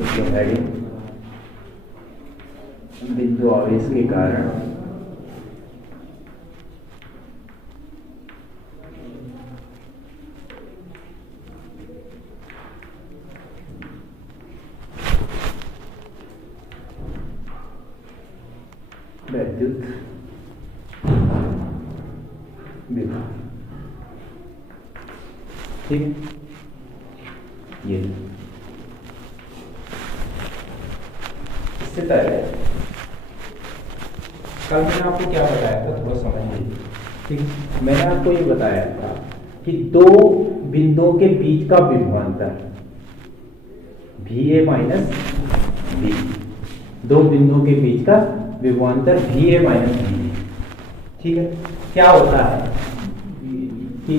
उसको हेडिंग बिंदु आवेश के कारण विद्युत विभव। ठीक, ये इससे पहले कल मैंने आपको क्या बताया था, थोड़ा समझ लीजिए। ठीक, मैंने आपको ये बताया था कि दो बिंदुओं के बीच का विभवांतर VA माइनस B, दो बिंदुओं के बीच का विभवांतर VA माइनस B। ठीक है, क्या होता है कि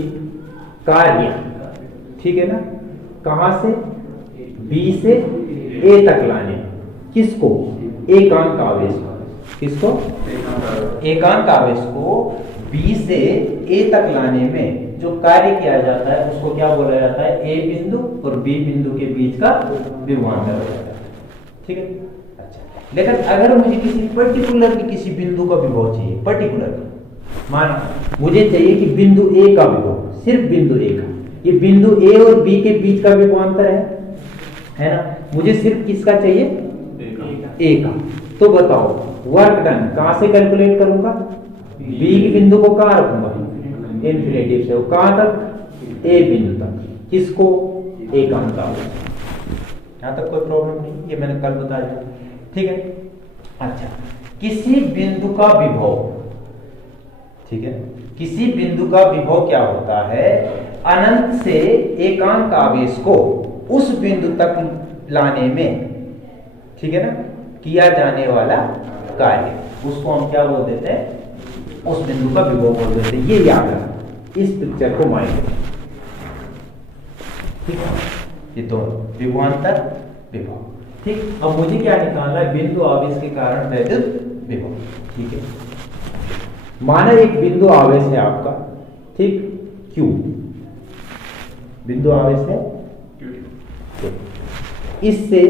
कार्य, ठीक है ना, कहां से B से A तक लाने, किसको, एकांक आवेश को, किसको, एकांक आवेश को B से A तक लाने में जो कार्य किया जाता है उसको क्या बोला जाता है, A बिंदु और B बिंदु के बीच का विभवांतर हो जाता है। ठीक है, अच्छा, लेकिन अगर मुझे किसी पर्टिकुलर की किसी बिंदु का विभव चाहिए, पर्टिकुलर माना मुझे चाहिए कि बिंदु A का विभव, सिर्फ बिंदु A का, ये बिंदु A और B के बीच का विभवांतर है ना, मुझे सिर्फ किसका चाहिए, A का। तो बताओ वर्क डन कहां से कैलकुलेट करूंगा, B के बिंदु को कहां रखूंगा, इन्फिनेटिव से, कहां तक, A बिंदु तक, किसको, एकांक आवेश। यहां तक कोई प्रॉब्लम नहीं, ये मैंने कल बताया। ठीक है, अच्छा, किसी बिंदु का विभव, ठीक है, किसी बिंदु का विभव क्या होता है, अनंत से एकांक आवेश को उस बिंदु तक लाने में, ठीक है ना, किया जाने वाला कार्य, उसको हम क्या बोल देते हैं, उस बिंदु का विभव बोल देते हैं। ये याद रखना, इस पिक्चर को माइंड में। ठीक है, ये दोनों विभवांतर विभव। ठीक, अब मुझे क्या निकालना है, बिंदु आवेश के कारण विद्युत विभव। ठीक है, माना एक बिंदु आवेश है आपका, ठीक, Q बिंदु आवेश है, इससे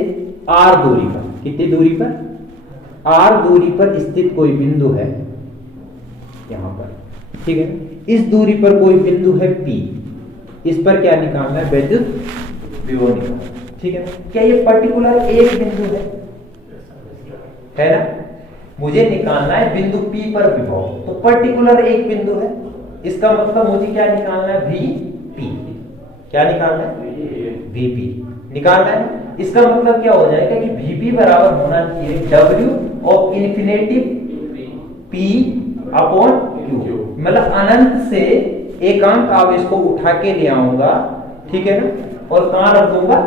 R दूरी पर, कितनी दूरी पर, R दूरी पर स्थित कोई बिंदु है यहां पर। ठीक है, इस दूरी पर कोई बिंदु है P, इस पर क्या निकालना है, विद्युत विभव निकालना। ठीक है, क्या ये पर्टिकुलर एक बिंदु है ना, मुझे निकालना है बिंदु P पर विभव, तो पर्टिकुलर एक बिंदु है, इसका मतलब मुझे क्या निकालना है, VP, क्या निकालना है, VP निकालना है। इसका मतलब क्या हो जाएगा कि VP बराबर होना चाहिए W of infinitive P upon Q, मतलब अनंत से एकांक आवेश को उठा के ले आऊंगा, ठीक है ना, और कहां रख दूंगा,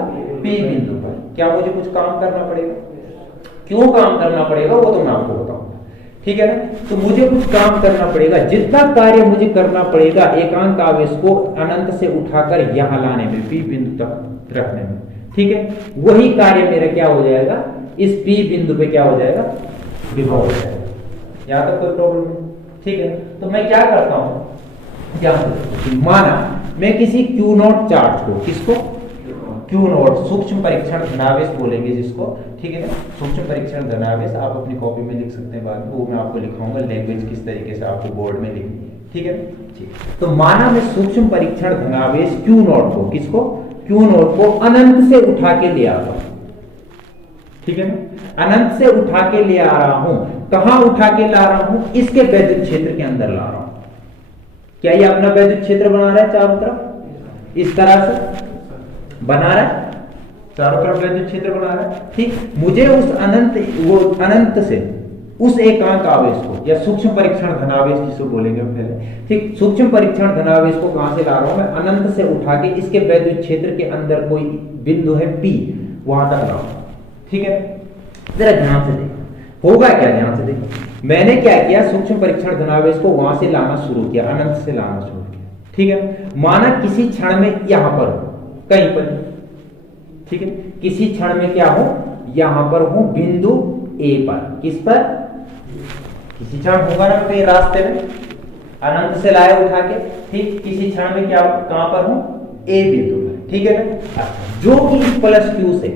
P बिंदु पर। क्या मुझे कुछ काम करना पड़ेगा, क्यों काम करना पड़ेगा वो तो मैं आपको बताऊंगा। ठीक है ना, तो मुझे कुछ काम करना पड़ेगा, जितना कार्य मुझे करना पड़ेगा एकांक आवेश को अनंत से उठाकर यहां लाने में, P बिंदु तक रखने में। ठीक है, वही कार्य मेरा क्या हो जाएगा, इस P बिंदु पे क्या हो जाएगा, विभव हो जाएगा। यहां तक कोई प्रॉब्लम नहीं। ठीक है, तो मैं क्या करता हूं, क्या माना मैं किसी Q0 चार्ज को, किसको, Q0 सूक्ष्म परीक्षण धनावेश बोलेंगे जिसको, ठीक है ना, सूक्ष्म परीक्षण धनावेश, आप अपनी कॉपी में लिख सकते हैं बाद में, वो मैं आपको लिखाऊंगा लैंग्वेज किस तरीके से आपको बोर्ड में लिखनी है। ठीक है, ठीक, तो माना मैं सूक्ष्म परीक्षण धनावेश Q0 को, किसको, Q0 को अनंत से उठा के ले आ रहा हूं। ठीक है ना, अनंत से उठा के ले आ रहा हूं, कहां उठा के ला रहा हूं, इसके वैद्युत क्षेत्र के अंदर ला रहा हूं। क्या ये अपना वैद्युत क्षेत्र बना रहा है चारों तरफ, इस तरह से बना रहा है, चारों तरफ वैद्युत क्षेत्र बना रहा है। ठीक, मुझे उस अनंत, वो अनंत से उस एकांक आवेश को, या सूक्ष्म परीक्षण धनावेश जिसको बोलेंगे पहले, ठीक, सूक्ष्म परीक्षण धनावेश को कहां से ला रहा हूं मैं, अनंत से उठा के इसके वैद्युत क्षेत्र के अंदर कोई बिंदु है P, वहां तक लाऊं। ठीक है, जरा ध्यान से देखो होगा क्या, ध्यान से देखो, मैंने क्या किया, सूक्ष्म परीक्षण धनावेश को वहां से लाना शुरू किया, अनंत से लाना शुरू किया। ठीक है, माना किसी क्षण में यहां पर कहीं पर, ठीक है, किसी क्षण में क्या हो, यहां पर हूं बिंदु A पर, किस पर, किसी क्षण होगा ना कहीं रास्ते में, अनंत से लाए उठा के, ठीक, किसी क्षण में क्या, कहां पर हूं, A बिंदु पर। ठीक है ना, जो कि इस प्लस Q से,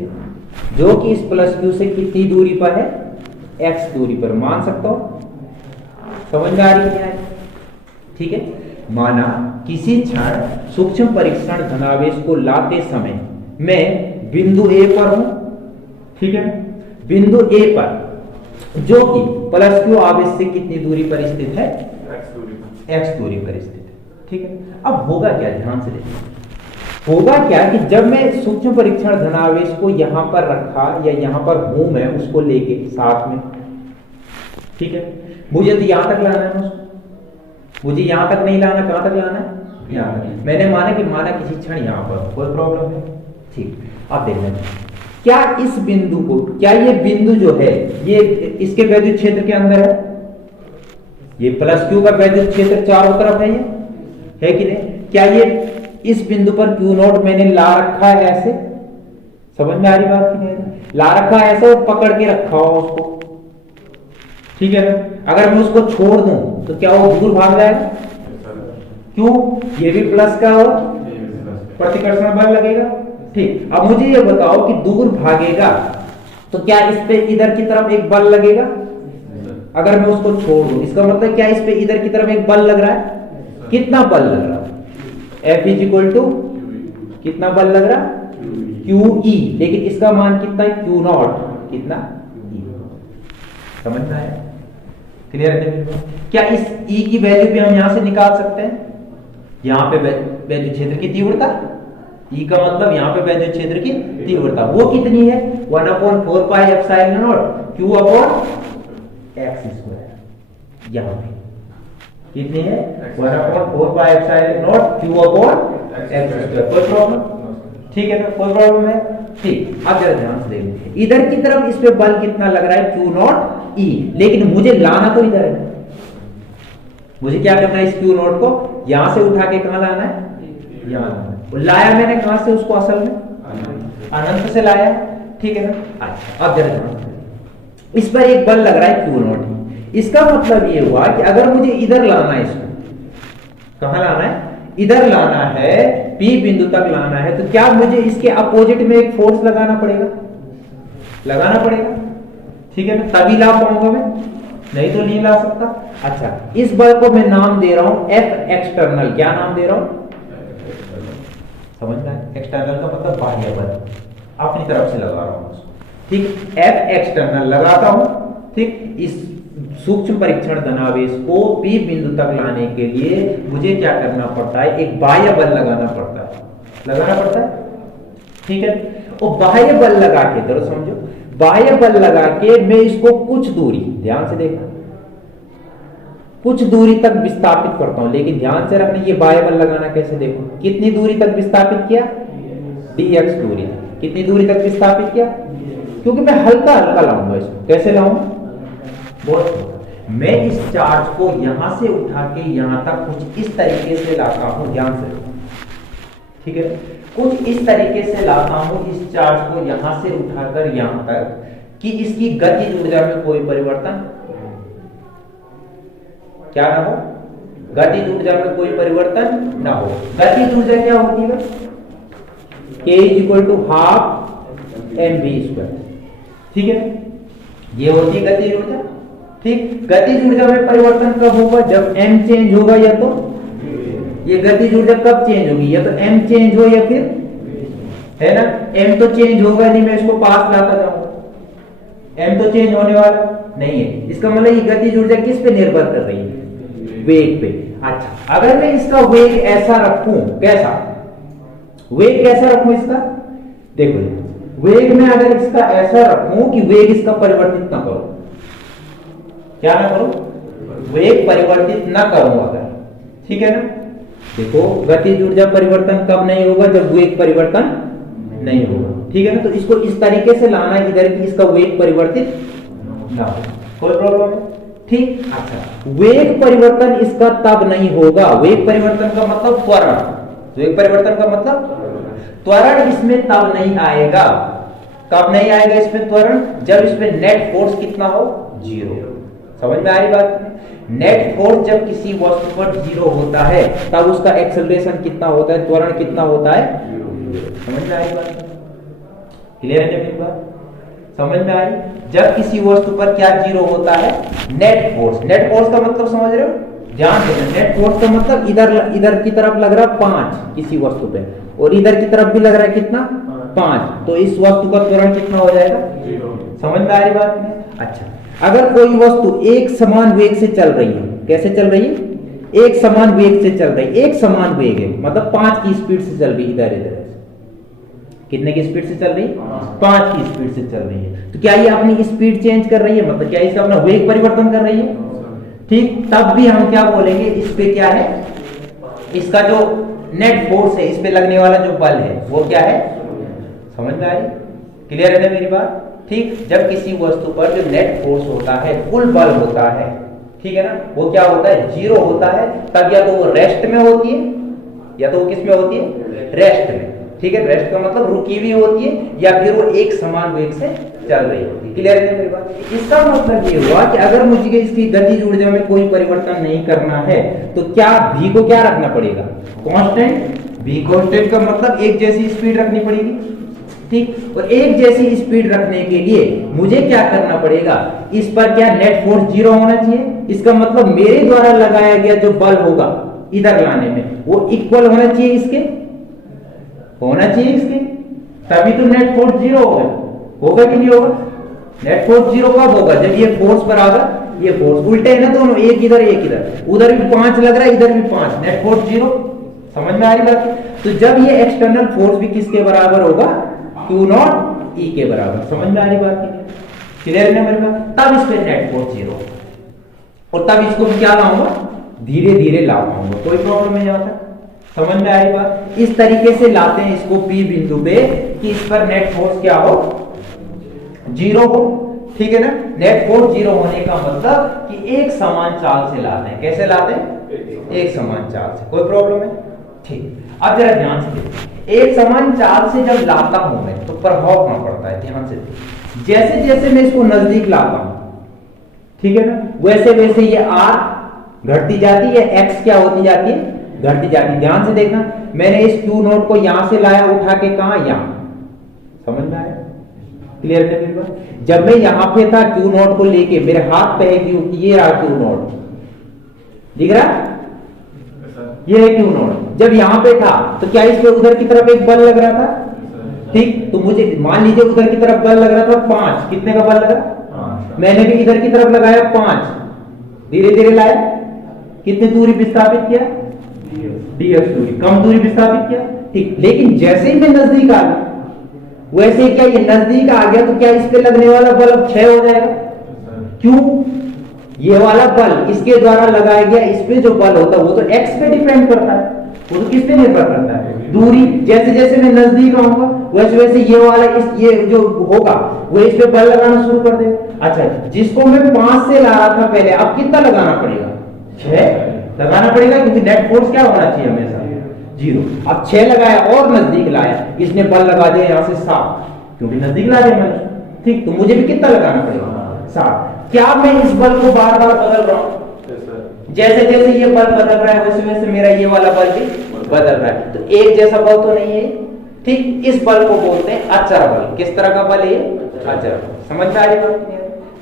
जो कि इस प्लस क्यू से कितनी दूरी पर है, x दूरी पर। मान सकता हो, समझ में आ रही है? ठीक है। माना किसी क्षण सूक्ष्म परीक्षण धनावेश को लाते समय मैं बिंदु A पर हूं, ठीक है, बिंदु A पर जो कि प्लस क्यू आवेश से कितनी दूरी पर स्थित है, x दूरी पर स्थित है, ठीक है। अब होगा क्या, ध्यान से देखिए, होगा क्या कि जब मैं सूक्ष्म परीक्षण धनावेश को यहां पर रखा या यहां पर हूं मैं उसको लेके साथ में, ठीक है, मुझे तो यहां तक लाना है उसको, मुझे यहां तक नहीं लाना, कहां तक लाना है, यहां तक। मैंने माना किसी क्षण यहां पर, कोई प्रॉब्लम है, ठीक। अब देखना क्या इस बिंदु को, क्या ये बिंदु जो है ये इसके वैद्युत क्षेत्र के अंदर है, ये प्लस क्यू का वैद्युत क्षेत्र चारों तरफ है कि नहीं? क्या ये इस बिंदु पर क्यू नॉट मैंने ला रखा है ऐसे, समझ में आ रही बात की नहीं? ला रखा है ऐसे और पकड़ के रखा हो उसको, ठीक है ना। अगर मैं उसको छोड़ दूं तो क्या वो दूर भाग जाएगा? क्यों? ये भी प्लस का और प्रतिकर्षण बल लगेगा, ठीक। अब मुझे ये बताओ कि दूर भागेगा तो क्या इस पे इधर की तरफ एक बल लगेगा? अगर मैं उसको छोड़ दूं, इसका मतलब क्या इस पे इधर की तरफ एक बल लग रहा है? कितना बल लग रहा है? F इज इक्वल टू कितना बल लग रहा है? QE, लेकिन इसका मान कितना है? Q नॉट कितना? E। समझ में आया? क्लियर है? क्या इस E की वैल्यू भी हम यहां से निकाल सकते हैं? यहां पे वैद्युत क्षेत्र की तीव्रता, E का मतलब यहां पे वैद्युत क्षेत्र की तीव्रता वो कितनी है? 1/4 पाई epsilon naught Q upon x square. यहां पे कितनी है? 1/4 पाई epsilon naught Q upon x square. कोई प्रॉब्लम? ठीक है ना, कोई प्रॉब्लम है? ठीक। अब जरा ध्यान से देखिए, इधर की तरफ इस पे बल कितना लग रहा है? Q नॉट E, लेकिन मुझे लाना तो इधर है। मुझे क्या करना है? इस Q नॉट को यहां से उठा के कहां लाना है? यहां। लाया मैंने कहां से उसको? असल में अनंत से लाया, ठीक है ना। अच्छा, अब जरा ध्यान, इस पर एक बल लग रहा है Q नॉट। इसका मतलब ये हुआ कि अगर मुझे इधर लाना है, इसको कहां लाना है? इधर लाना है, P बिंदु तक लाना है, तो क्या मुझे इसके अपोजिट में एक फोर्स लगाना पड़ेगा? लगाना पड़ेगा, ठीक है ना, तभी ला पाऊंगा मैं, नहीं तो नहीं ला सकता। अच्छा, इस बल को मैं नाम दे रहा हूं F एक्सटर्नल। क्या नाम दे रहा हूं? समझ में आया? एक्सटर्नल का मतलब बाह्य बल, अपनी तरफ से लगा रहा हूं उसको, ठीक। F एक्सटर्नल लगाता हूं, ठीक। इस सूक्ष्म परीक्षण धनावेश को P बिंदु तक लाने के लिए मुझे क्या करना पड़ता है? एक बाह्य बल लगाना पड़ता है, लगाना पड़ता है, ठीक है। और बाह्य बल लगा के, जरा समझो, बाह्य बल लगा के मैं इसको कुछ दूरी, ध्यान से देखना, कुछ दूरी तक विस्थापित करता हूं, लेकिन ध्यान से रखना ये बाह्य बल लगाना कैसे, देखो कितनी दूरी तक विस्थापित किया? dx दूरी। कितनी दूरी तक विस्थापित किया? क्योंकि मैं हल्का हल्का लाऊंगा इसको। कैसे लाऊंगा? बहुत, मैं इस चार्ज को यहां से उठा के यहां तक कुछ इस तरीके से लाता हूं, ध्यान से, ठीक है, कुछ इस तरीके से लाता हूं इस चार्ज को यहां से उठाकर यहां तक कि इसकी गतिज ऊर्जा में कोई परिवर्तन क्या ना हो, गतिज ऊर्जा में कोई परिवर्तन ना हो। गतिज ऊर्जा क्या होती है? K is equal to half mv², ठीक है, ये होती है गतिज ऊर्जा, ठीक। गतिज ऊर्जा में परिवर्तन कब होगा? जब m चेंज होगा, या तो ये गतिज ऊर्जा कब चेंज होगी? या तो m चेंज हो या फिर, है ना, m तो चेंज होगा नहीं, मैं इसको पास लाता जाऊंगा, m तो चेंज होने वाला नहीं है। इसका मतलब ये गतिज ऊर्जा किस पे निर्भर कर रही है? वेग पे। अच्छा, अगर मैं इसका वेग ऐसा रखूं, कैसा वेग कैसा रखूं इसका? देखो, वेग में अगर इसका ऐसा रखूं कि वेग इसका परिवर्तित ना करूं, क्या ना करूं? वेग परिवर्तित ना करूं अगर, ठीक है ना। देखो, गतिज ऊर्जा परिवर्तन कब नहीं होगा? जब वेग परिवर्तन नहीं होगा, ठीक है ना। तो इसको इस तरीके से लाना है इधर की इसका वेग परिवर्तित ना हो, कोई प्रॉब्लम है, ठीक। अच्छा, वेग परिवर्तन इसका तब नहीं होगा, वेग परिवर्तन का मतलब त्वरण, वेग परिवर्तन का मतलब त्वरण इसमें तब नहीं आएगा। कब नहीं आएगा इसमें त्वरण? जब इसमें नेट फोर्स कितना हो? 0। समझ में आ रही बात? नेट फोर्स जब किसी वस्तु पर 0 होता है तब उसका एक्सेलरेशन कितना होता है, त्वरण कितना होता है? समझ में आ रही बात? क्लियर है? समझ में आई? जब किसी वस्तु पर क्या जीरो होता है? Net force. नेट फोर्स का मतलब समझ रहे हो? ध्यान देना, नेट फोर्स का मतलब इधर की तरफ लग रहा है 5 किसी वस्तु पे, और इधर की तरफ भी लग रहा है कितना? 5। तो इस वस्तु का त्वरण कितना हो जाएगा? 0। समझ में आ रही बात नहीं? अच्छा, अगर कोई वस्तु एक समान वेग से चल रही है, कैसे चल रही है? एक समान वेग से चल रही है। एक समान वेग है मतलब 5 की स्पीड से चल रही है, इधर इधर। कितने की स्पीड से चल रही है? 5 की स्पीड से चल रही है। तो क्या ये अपनी स्पीड चेंज कर रही है? मतलब क्या इसे अपना वेग परिवर्तन कर रही है? ठीक, तब भी हम क्या बोलेंगे? इस पे क्या है? इसका जो नेट फोर्स है, इस पे लगने वाला जो बल है वो क्या है? समझ में आ रही? क्लियर है ना मेरी बात? ठीक, जब किसी वस्तु पर जो नेट फोर्स होता है, कुल बल होता है, ठीक है ना, वो क्या होता है? 0 होता है। तब या तो वो रेस्ट में होती है, या तो वो किस में होती है? रेस्ट में। ठीक है, रेस्ट का मतलब रुकी हुई होती है, या फिर वो एक समान वेग से चल रही होती है। क्लियर है मेरी बात? इसका मतलब ये हुआ कि अगर मुझे इसकी गतिज ऊर्जा में कोई परिवर्तन नहीं करना है तो क्या v को क्या रखना पड़ेगा? कांस्टेंट। v कांस्टेंट का मतलब एक जैसी स्पीड रखनी पड़ेगी। ठीक, और एक जैसी स्पीड रखने के लिए मुझे क्या करना पड़ेगा? इस पर क्या नेट फोर्स 0 होना चाहिए। इसका मतलब मेरे द्वारा लगाया गया जो बल होगा इधर लाने में, वो इक्वल होना चाहिए इसके, होना चाहिए इसके, तभी तो नेट फोर्स 0 होगा कि नहीं होगा? नेट फोर्स 0 कब होगा? जब ये फोर्स बराबर ये फोर्स, उल्टे है ना दोनों, एक इधर एक इधर, उधर भी 5 लग रहा है, इधर भी 5, नेट फोर्स 0। समझ में आ रही बात? तो जब ये एक्सटर्नल फोर्स भी किसके बराबर होगा? Q0 E के बराबर। समझ में आ रही बात? क्लियर है मेरे पास? तब इस पे नेट फोर्स 0, और तब इसको क्या लाऊंगा? धीरे धीरे ला पाऊंगा। कोई प्रॉब्लम है यहां तक? समझ में आ रही बात? इस तरीके से लाते हैं इसको P बिंदु पे कि इस पर नेट फोर्स क्या हो? 0 हो। ठीक है ना? नेट फोर्स 0 होने का मतलब कि एक समान चाल से लाते हैं। कैसे लाते हैं? एक समान चाल से। कोई प्रॉब्लम है? ठीक, अब जरा ध्यान से देखिए, एक समान चाल से जब लाता हूं मैं तो प्रभाव कहां पड़ता है? ध्यान से देखिए, जैसे जैसे मैं इसको नजदीक लाता हूं, ठीक है ना, वैसे वैसे ये R घटती जाती है, X क्या होती जाती है? घटती जाती है। ध्यान से देखना, मैंने इस Q0 को यहां से लाया, उठा के कहां? यहां। समझ में आया? क्लियर है मेरी बात? जब मैं यहां पे था Q0 को लेके, मेरे हाथ पे है ये रहा Q0, दिख रहा? ये है Q0। जब यहां पे था तो क्या इस पे उधर की तरफ एक बल लग रहा था? ठीक, तो मुझे मान लीजिए उधर की तरफ बल लग रहा था 5। कितने का बल लगा? मैंने भी इधर की तरफ लगाया 5, धीरे धीरे लाया, कितनी दूरी विस्थापित किया? dx दूरी, कम दूरी विस्थापित किया। ठीक, लेकिन जैसे ही मैं नजदीक आ गया, वैसे क्या ये नजदीक आ गया तो क्या इस पे लगने वाला बल अब क्षय हो जाएगा? क्यों? ये वाला बल इसके द्वारा लगाया गया, इस पे जो बल होता है वो तो x पे डिपेंड करता है, वो तो किस पे निर्भर करता है? दूरी। जैसे जैसे मैं नजदीक आऊंगा वैसे वैसे ये वाला ये जो होगा वो इस पे बल लगाना शुरू कर देगा। अच्छा, जिसको मैं 5 से ला रहा था पहले, अब कितना लगाना पड़ेगा? 6 लगाना पड़ेगा, क्योंकि नेट फोर्स क्या होना चाहिए? हमेशा 0। अब 6 लगाया और नजदीक लाया, इसने बल लगा दिया यहां से 7, क्योंकि नजदीक ला दिया मैंने। ठीक, तो मुझे भी कितना लगाना पड़ेगा? 7। क्या मैं इस बल को बार बार बदल रहा हूं? जैसे जैसे ये बल बदल रहा है वैसे वैसे मेरा ये वाला बल भी बदल रहा है, तो एक जैसा बल तो नहीं है। ठीक, इस बल को बोलते हैं अचर बल। किस तरह का बल है? अचर बल। समझ में आ रही बात?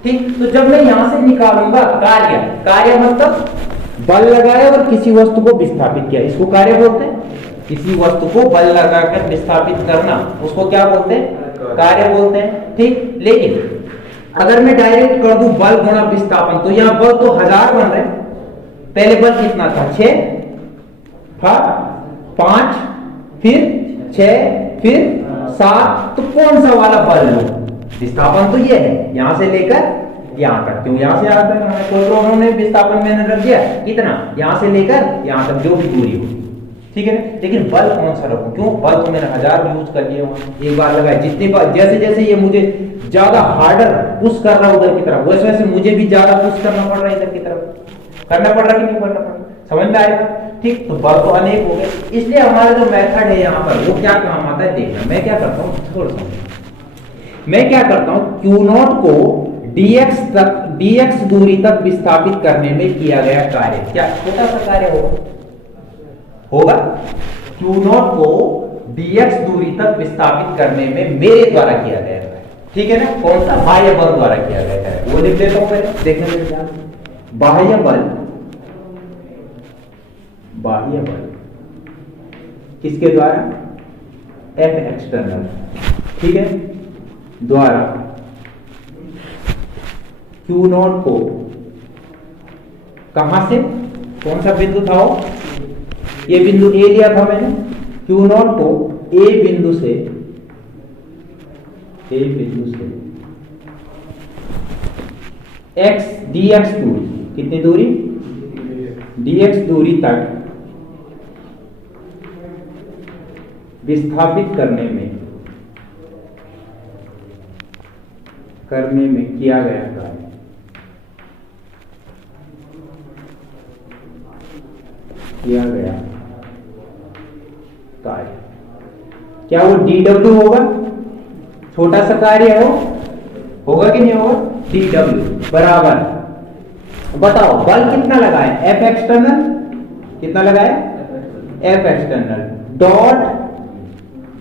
ठीक, तो जब मैं यहां से निकालूंगा कार्य, कार्य मतलब बल लगाया और किसी वस्तु को विस्थापित किया, इसको कार्य बोलते हैं। किसी वस्तु को बल लगाकर विस्थापित करना, उसको क्या बोलते हैं? कार्य बोलते हैं। ठीक, लेकिन अगर मैं डायरेक्ट कर दूं बल गुणा विस्थापन, तो यहां बल तो 1000 बन रहे। पहले बल कितना था? 6 था, 5, फिर 6, फिर 7, तो कौन सा वाला बल लो? विस्थापन तो ये है, यहां से लेकर यहां तक। क्यों यहां से यहां तक? कोई प्रॉब्लम नहीं, विस्थापन मैंने रख दिया कितना? यहां से लेकर यहां तक, जो भी दूरी हो। ठीक है ना? लेकिन बल कौन सा रखूं? क्यों? बल तो मैंने 1000 यूज कर लिए, एक बार लगाए। जितनी बार जैसे जैसे ये मुझे ज्यादा हार्डर पुश कर रहा है उधर की तरफ, वैसे वैसे मुझे भी ज्यादा पुश करना पड़ रहा है इधर की तरफ। करना पड़ रहा कि नहीं करना पड़ रहा? समझ में आएगा? ठीक, तो बल तो अनेक हो गए, इसलिए हमारा जो मेथड है यहाँ पर वो क्या काम आता है देखना। मैं क्या करता हूँ, थोड़ा सा मैं क्या करता हूँ, Q0 को dx दूरी तक विस्थापित करने में किया गया कार्य, क्या छोटा सा कार्य होगा? Q0 को dx दूरी तक विस्थापित करने में मेरे द्वारा किया गया कार्य, ठीक है ना, कौन सा बाह्य बल द्वारा किया गया है वो लिख देता हूं पहले, देखने में ध्यान। बाह्य बल, बाह्य बल किसके द्वारा, एफ एक्सटर्नल, ठीक है, द्वारा Q नॉट को कहां से, कौन सा बिंदु था वो, ये बिंदु ए लिया था मैंने, Q नॉट को ए बिंदु से x dx दूरी, कितनी दूरी, dx दूरी तक विस्थापित करने में किया गया कार्य, क्या वो dw होगा, छोटा सा कार्य होगा कि नहीं होगा, dw बराबर, बताओ बल कितना लगा है, F एक्सटर्नल, कितना लगा है, F एक्सटर्नल डॉट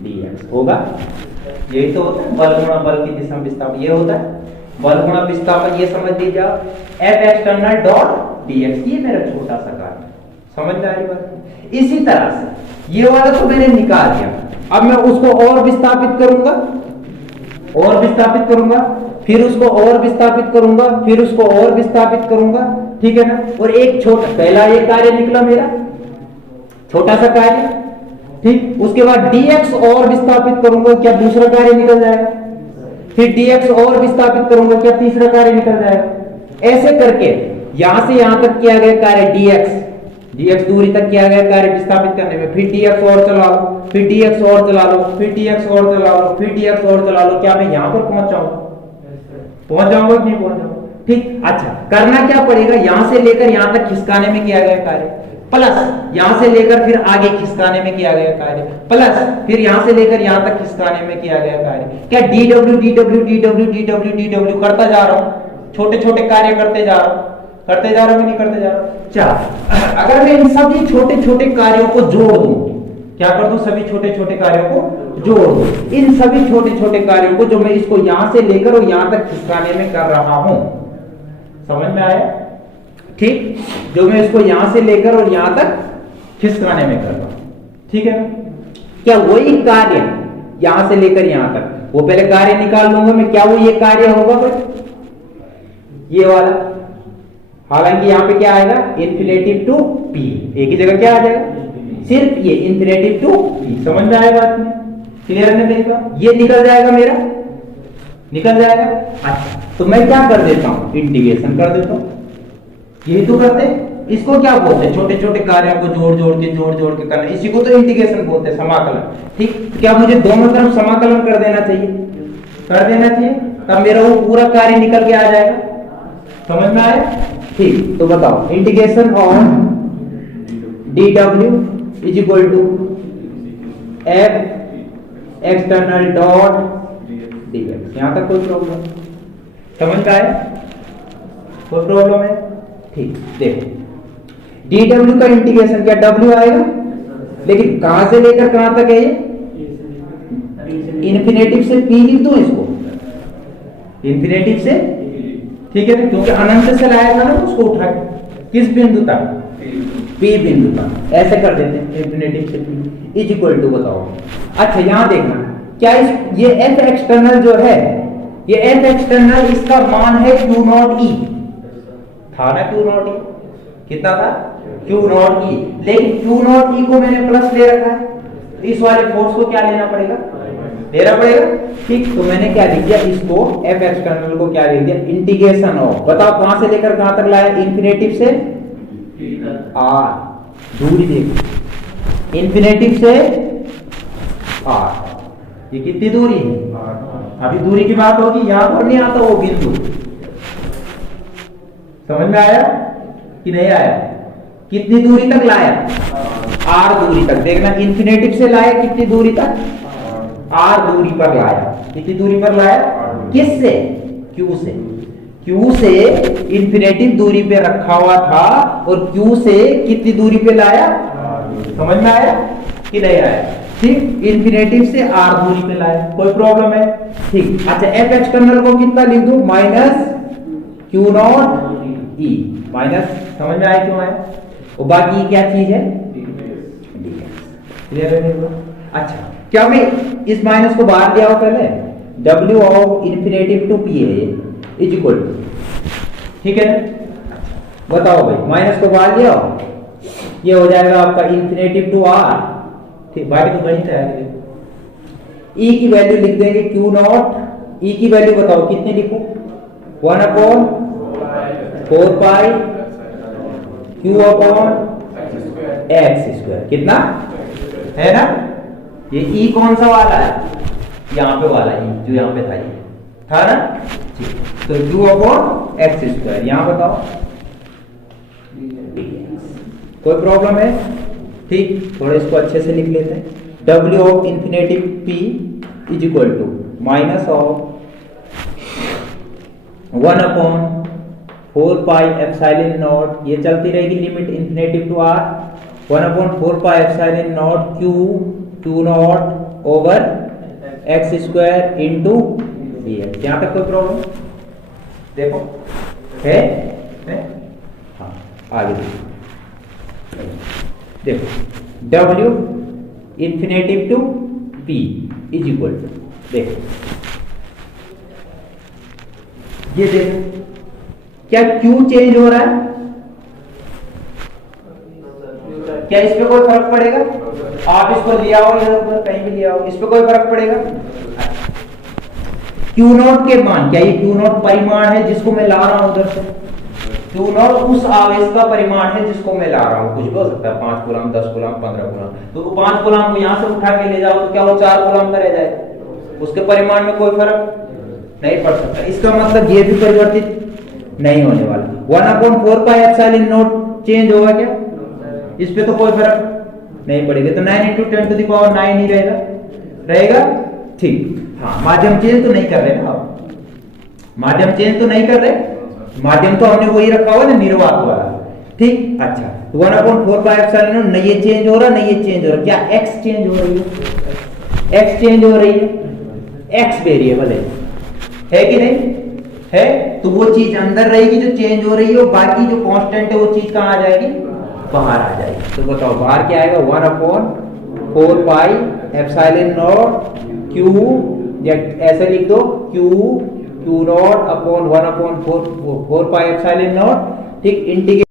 dx होगा, यही तो होता है बल गुणा बल की दिशा में विस्थापन, ये होता है बल गुणा विस्थापन, ये समझ लीजिए आप, F एक्सटर्नल डॉट dx, ये मेरा छोटा सा कार्य, समझ में आ रही बात। इसी तरह से ये वाला तो मैंने निकाल दिया, अब मैं उसको और विस्थापित करूंगा, फिर उसको और विस्थापित करूंगा, फिर उसको और विस्थापित करूंगा, ठीक है ना, और एक छोटा, पहला ये कार्य निकला मेरा छोटा सा कार्य, ठीक, उसके बाद dx और विस्थापित करूंगा, क्या दूसरा कार्य निकल जाएगा, फिर dx और विस्थापित करूंगा, क्या तीसरा कार्य निकल जाएगा, ऐसे करके यहां से यहां तक किया गया कार्य dx दूरी तक किया गया कार्य विस्थापित करने में, फिर dx और चला लो, फिर dx और चला लो, फिर dx और चला लो, फिर dx और चला लो, क्या मैं यहां पर पहुंच जाऊंगा कि नहीं पहुंच जाऊंगा, ठीक। अच्छा, करना क्या पड़ेगा, यहां से लेकर यहां तक खिसकाने में किया गया कार्य, प्लस यहां से लेकर फिर आगे खिसकाने में किया गया कार्य, प्लस फिर यहां से लेकर यहां तक खिसकाने में किया गया कार्य, क्या dw करता जा रहा हूं, छोटे छोटे कार्य करते जा रहा हूं कि नहीं करते जा रहा हूं। चल, अगर मैं इन सभी छोटे छोटे कार्यों को जोड़ दूं, क्या कर दूं, सभी छोटे छोटे कार्यों को जोड़ दूं, इन सभी छोटे छोटे कार्यों को जो मैं इसको यहां से लेकर और यहां तक खिसकाने में कर रहा हूं, समझ में आया, ठीक, जो मैं इसको यहां से लेकर और यहां तक खिसकाने में कर रहा हूं, ठीक है, क्या वही कार्य यहां से लेकर यहां तक, वो पहले कार्य निकाल लूंगा मैं, क्या वो ये कार्य होगा कोई, ये वाला, हालांकि यहां पे क्या आएगा, इन्फिनेटिव टू p, एक ही जगह क्या आ जाएगा, सिर्फ ये इन्फिनेटिव टू p, समझ में आएगा बात में, क्लियर है देखा, ये निकल जाएगा मेरा, निकल जाएगा। अच्छा, तो मैं क्या कर देता हूं, इंटीग्रेशन कर देता हूं, यही तो करते, इसको क्या बोलते हैं, छोटे छोटे कार्यों को जोड़ के करना, इसी को तो इंटीग्रेशन बोलते हैं, समाकलन, ठीक। क्या मुझे दोनों तरफ समाकलन कर देना चाहिए, तब मेरा वो पूरा कार्य निकल के आ जाएगा, समझ में आया, ठीक। तो बताओ, integration of dw is equal to f external dot dx, यहां तक कोई प्रॉब्लम, समझ में आया, कोई प्रॉब्लम है, ठीक। देखो, dw का इंटीग्रेशन क्या w आएगा, लेकिन कहां से लेकर कहां तक है ये, इन्फिनेटिव से p लिख दो इसको, इन्फिनेटिव से, ठीक है, क्योंकि अनंत से लाया था ना उसको उठा के, किस बिंदु तक, p बिंदु तक, ऐसे कर देते हैं, इन्फिनेटिव से p इज इक्वल टू, बताओ। अच्छा, यहां देखना, क्या ये f एक्सटर्नल जो है, ये f एक्सटर्नल, इसका मान है Q नॉट E, था ना Q नॉट E, कितना था, Q नॉट E, लेकिन Q नॉट E को मैंने प्लस ले रखा है, इस वाले फोर्स को क्या लेना पड़ेगा, ठीक। तो मैंने क्या लिख दिया, इसको f एक्सटर्नल को क्या लिख दिया, इंटीग्रेशन ऑफ, बताओ कहां से लेकर कहां तक लाया, इन्फिनेटिव से r, दूरी देखो, इन्फिनेटिव से r, ये कितनी दूरी है, अभी दूरी की बात होगी, यहां पर नहीं आता वो बिंदु, समझ में आया कि नहीं आया, कितनी दूरी तक लाया, r दूरी तक, देखना इन्फिनेटिव से लाया कितनी दूरी तक, r दूरी पर लाया, कितनी दूरी पर लाया, किससे, Q से इन्फिनेटिव दूरी पे रखा हुआ था, और Q से कितनी दूरी पे लाया, समझ में आया, कि नहीं आया? ठीक, इन्फिनेटिव से r दूरी पे लाए, कोई प्रॉब्लम है? ठीक, अच्छा f एक्सटर्नल को कितना लिख दूं? Minus Q not E, minus, समझ में आया क्यों आया? और बाकी क्या चीज है? क्लियर है मेरे को? अच्छा, क्या मैं इस माइनस को बाहर लिया हो पहले? w of infinitive to p है इज इक्वल टू, ठीक है? बताओ भाई, माइनस को बाहर लिया हो, ये हो जाएगा आपका इन्फिनेटिव टू r, ठीक, बाकी तो गणित है। e की वैल्यू लिख देंगे q नॉट, e की वैल्यू बताओ कितनी लिखूं? 1 अपॉन 4 पाई q अपॉन x स्क्वायर, कितना है ना? ये e कौन सा वाला है? यहाँ पे वाला e, जो यहाँ पे था, ये था ना? तो q अपॉन x स्क्वायर, यहाँ बताओ कोई प्रॉब्लम है? ठीक, थोड़ा इसको अच्छे से लिख लेते हैं। w of infinitive p is equal to minus of 1 upon 4 pi epsilon naught, ये चलती रहेगी limit infinitive to r, 1 upon 4 pi epsilon naught q naught over x square into dx। यहाँ तक कोई प्रॉब्लम? देखो है? हाँ, आगे देखो, w infinitive to p is equal to, देखो ये देखो, क्या q चेंज हो रहा है? क्या इस पे कोई फर्क पड़ेगा? आप इसको लिया हो इधर ऊपर कहीं भी लिया हो, इस पे कोई फर्क पड़ेगा? Q नॉट के मान, क्या ये Q नॉट परिमाण है जिसको मैं ला रहा हूं उधर से? Q नॉट उस आवेश का परिमाण है जिसको मैं ला रहा हूं, कुछ भी हो सकता है, 5 कूलम, 10 कूलम, 15 कूलम। तो 5 कूलम को यहां से उठा के ले जाओ तो क्या वो 4 कूलम का रह जाएगा? उसके परिमाण में कोई फर्क नहीं पड़ सकता। इसका मतलब ये भी परिवर्तित नहीं होने वाला। 1 upon 4 pi epsilon not change होगा क्या? इस पे तो कोई फर्क नहीं पड़ेगा, तो 9 इंटू 10 टू द पावर 9 ही रहेगा। ठीक, हाँ, माध्यम चेंज तो नहीं कर रहे ना आप, माध्यम चेंज तो नहीं कर रहे, माध्यम तो हमने वही रखा हुआ ना, निर्वात वाला। ठीक, अच्छा, 1 अपॉन 4 पाई एप्सिलॉन नॉट, नहीं ये चेंज हो रहा, नहीं ये चेंज हो रहा, क्या x चेंज हो रही है? x चेंज हो रही है, x वेरिएबल है कि नहीं है? तो वो चीज अंदर रहेगी जो चेंज हो रही है, और बाकी जो कांस्टेंट है वो चीज कहां आ जाएगी? बाहर आ जाएगी। तो बताओ बाहर क्या आएगा? 1 upon 4 pi epsilon naught q, या ऐसे लिख दो q not upon 1 upon 4 pi epsilon not, ठीक, इंटीग्रेट